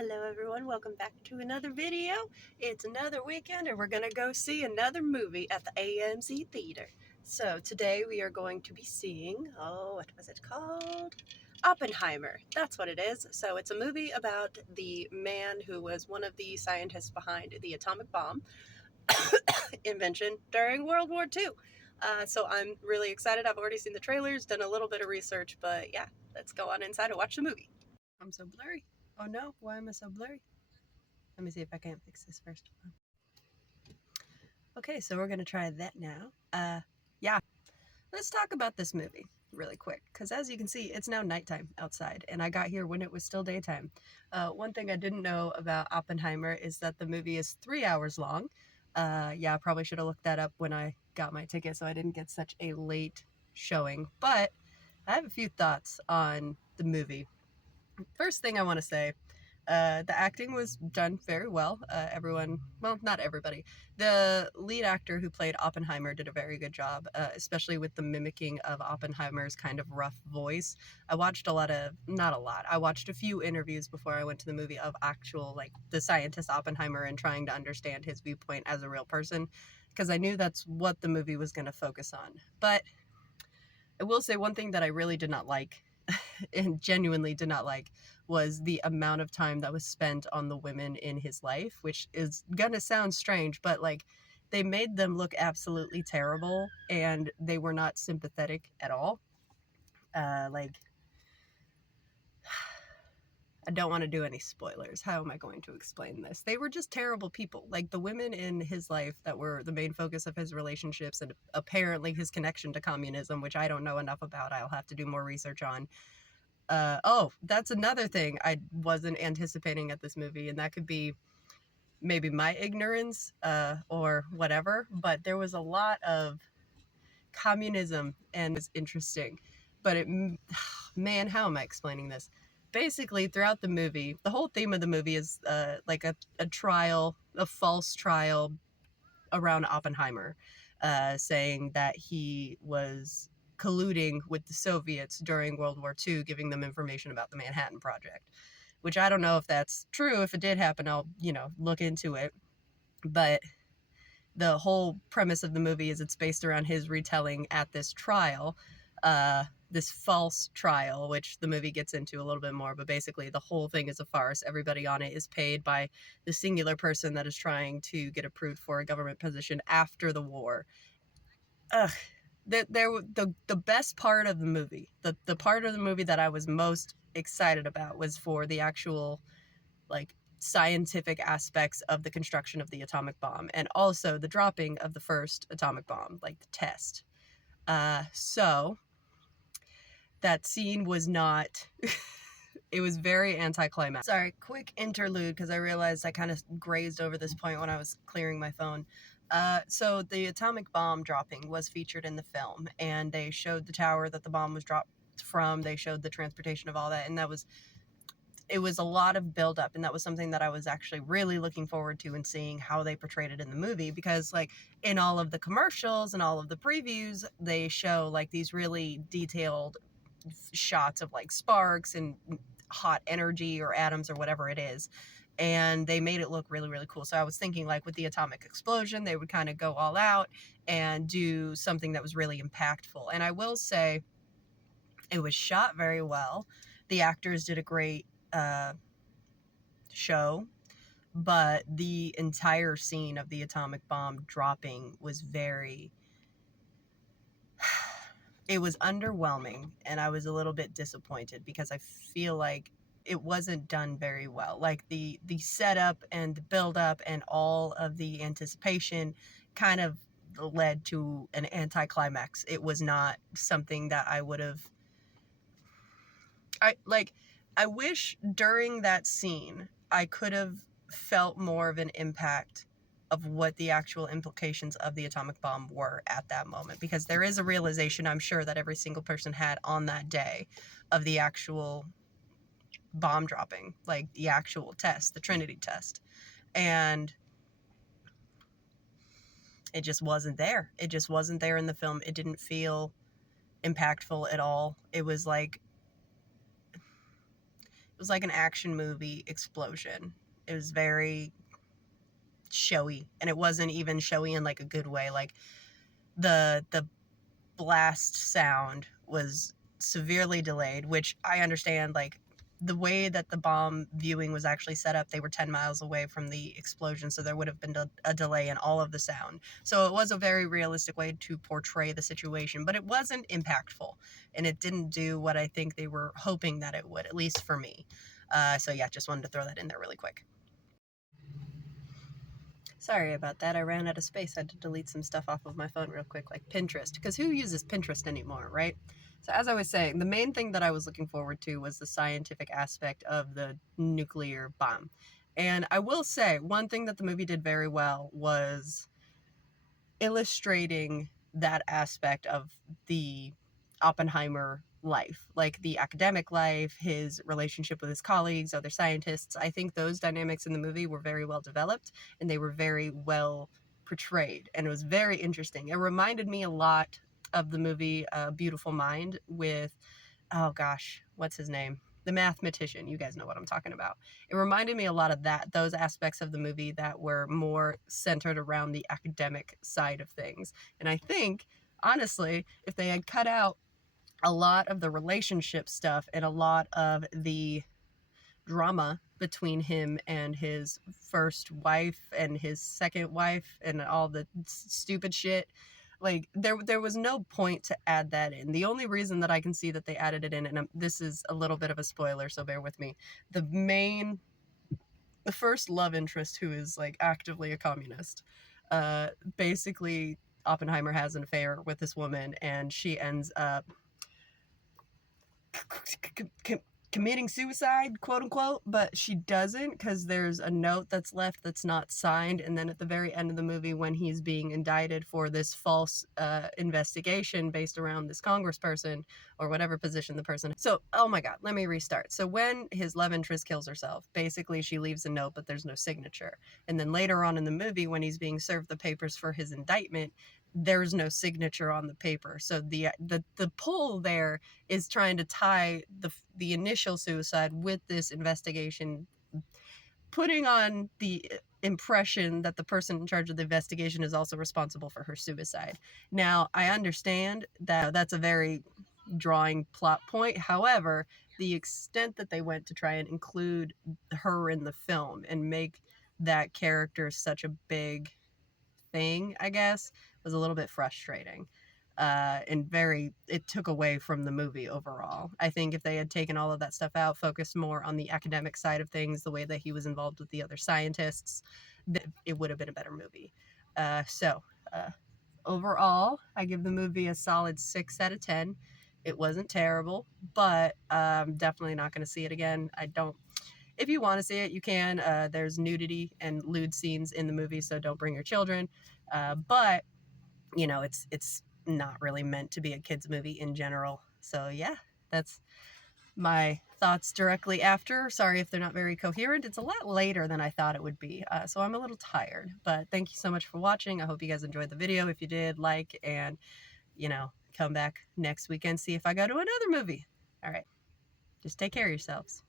Hello everyone, welcome back to another video. It's another weekend and we're gonna go see another movie at the AMC Theater. So today we are going to be seeing, what was it called? Oppenheimer, that's what it is. So it's a movie about the man who was one of the scientists behind the atomic bomb invention during World War II. So I'm really excited. I've already seen the trailers, done a little bit of research, but yeah, let's go on inside and watch the movie. I'm so blurry. Oh no, why am I so blurry? Let me see if I can't fix this first. Okay, so we're gonna try that now. Yeah, let's talk about this movie really quick, because as you can see, it's now nighttime outside, and I got here when it was still daytime. One thing I didn't know about Oppenheimer is that the movie is 3 hours long. Yeah, I probably should have looked that up when I got my ticket, so I didn't get such a late showing, but I have a few thoughts on the movie. First thing I want to say, the acting was done very well. Everyone, well, not everybody. The lead actor who played Oppenheimer did a very good job, especially with the mimicking of Oppenheimer's kind of rough voice. I watched not a lot, I watched a few interviews before I went to the movie of actual, like, the scientist Oppenheimer and trying to understand his viewpoint as a real person, because I knew that's what the movie was going to focus on. But I will say one thing that I really did not like and genuinely did not like was the amount of time that was spent on the women in his life, which is gonna sound strange, but like they made them look absolutely terrible and they were not sympathetic at all. Like, I don't want to do any spoilers. How am I going to explain this? They were just terrible people. Like the women in his life that were the main focus of his relationships and apparently his connection to communism, which I don't know enough about. I'll have to do more research on. Oh, that's another thing I wasn't anticipating at this movie, and that could be maybe my ignorance or whatever, but there was a lot of communism and it's interesting. But man, how am I explaining this? Basically, throughout the movie, the whole theme of the movie is like a trial, a false trial around Oppenheimer, saying that he was colluding with the Soviets during World War II, giving them information about the Manhattan Project, which I don't know if that's true. If it did happen, I'll, look into it. But the whole premise of the movie is it's based around his retelling at this trial, this false trial, which the movie gets into a little bit more, but basically the whole thing is a farce. Everybody on it is paid by the singular person that is trying to get approved for a government position after the war. Ugh. The best part of the movie, the part of the movie that I was most excited about was for the actual, like, scientific aspects of the construction of the atomic bomb and also the dropping of the first atomic bomb, like the test. So that scene was not it was very anticlimactic. Sorry, quick interlude, because I realized I kind of grazed over this point when I was clearing my phone. So the atomic bomb dropping was featured in the film, and they showed the tower that the bomb was dropped from. They showed the transportation of all that, and it was a lot of buildup, and that was something that I was actually really looking forward to and seeing how they portrayed it in the movie, because like in all of the commercials and all of the previews, they show like these really detailed shots of like sparks and hot energy or atoms or whatever it is, and they made it look really, really cool. So I was thinking, like, with the atomic explosion, they would kind of go all out and do something that was really impactful. And I will say it was shot very well. The actors did a great show, but the entire scene of the atomic bomb dropping was it was underwhelming, and I was a little bit disappointed because I feel like it wasn't done very well. Like the setup and the build-up and all of the anticipation kind of led to an anticlimax. It was not something that I would have... I wish during that scene I could have felt more of an impact of what the actual implications of the atomic bomb were at that moment, because there is a realization, I'm sure, that every single person had on that day of the actual bomb dropping, like the actual test, the Trinity test, and it just wasn't there. It just wasn't there in the film. It didn't feel impactful at all. It was like, was like an action movie explosion. It was very showy, and it wasn't even showy in like a good way. Like the blast sound was severely delayed, which I understand. Like the way that the bomb viewing was actually set up, they were 10 miles away from the explosion, so there would have been a delay in all of the sound. So it was a very realistic way to portray the situation, but it wasn't impactful, and it didn't do what I think they were hoping that it would, at least for me. So yeah, just wanted to throw that in there really quick. Sorry about that. I ran out of space. I had to delete some stuff off of my phone real quick, like Pinterest, because who uses Pinterest anymore, right? So as I was saying, the main thing that I was looking forward to was the scientific aspect of the nuclear bomb. And I will say, one thing that the movie did very well was illustrating that aspect of the Oppenheimer life, like the academic life, his relationship with his colleagues, other scientists. I think those dynamics in the movie were very well developed, and they were very well portrayed, and it was very interesting. It reminded me a lot of the movie Beautiful Mind with, oh gosh, what's his name? The mathematician. You guys know what I'm talking about. It reminded me a lot of that, those aspects of the movie that were more centered around the academic side of things. And I think, honestly, if they had cut out a lot of the relationship stuff and a lot of the drama between him and his first wife and his second wife and all the stupid shit, like there was no point to add that in. The only reason that I can see that they added it in, and this is a little bit of a spoiler, so bear with me, the first love interest, who is like actively a communist, basically Oppenheimer has an affair with this woman, and she ends up committing suicide, quote unquote, but she doesn't, because there's a note that's left that's not signed. And then at the very end of the movie, when he's being indicted for this false investigation based around this congressperson or whatever position the person, so oh my god, let me restart. So when his love interest kills herself, basically she leaves a note, but there's no signature. And then later on in the movie, when he's being served the papers for his indictment, there's no signature on the paper. So the pull there is trying to tie the initial suicide with this investigation, putting on the impression that the person in charge of the investigation is also responsible for her suicide. Now, I understand that that's a very drawing plot point. However, the extent that they went to try and include her in the film and make that character such a big thing, I guess, was a little bit frustrating. And it took away from the movie overall. I think if they had taken all of that stuff out, focused more on the academic side of things, the way that he was involved with the other scientists, it would have been a better movie. Overall, I give the movie a solid 6 out of 10. It wasn't terrible, but definitely not going to see it again. I don't. If you want to see it, you can. There's nudity and lewd scenes in the movie, so don't bring your children. But you know, it's not really meant to be a kids movie in general. So yeah, that's my thoughts directly after. Sorry if they're not very coherent. It's a lot later than I thought it would be, so I'm a little tired. But thank you so much for watching. I hope you guys enjoyed the video. If you did, like, and you know, come back next weekend, see if I go to another movie. All right, just take care of yourselves.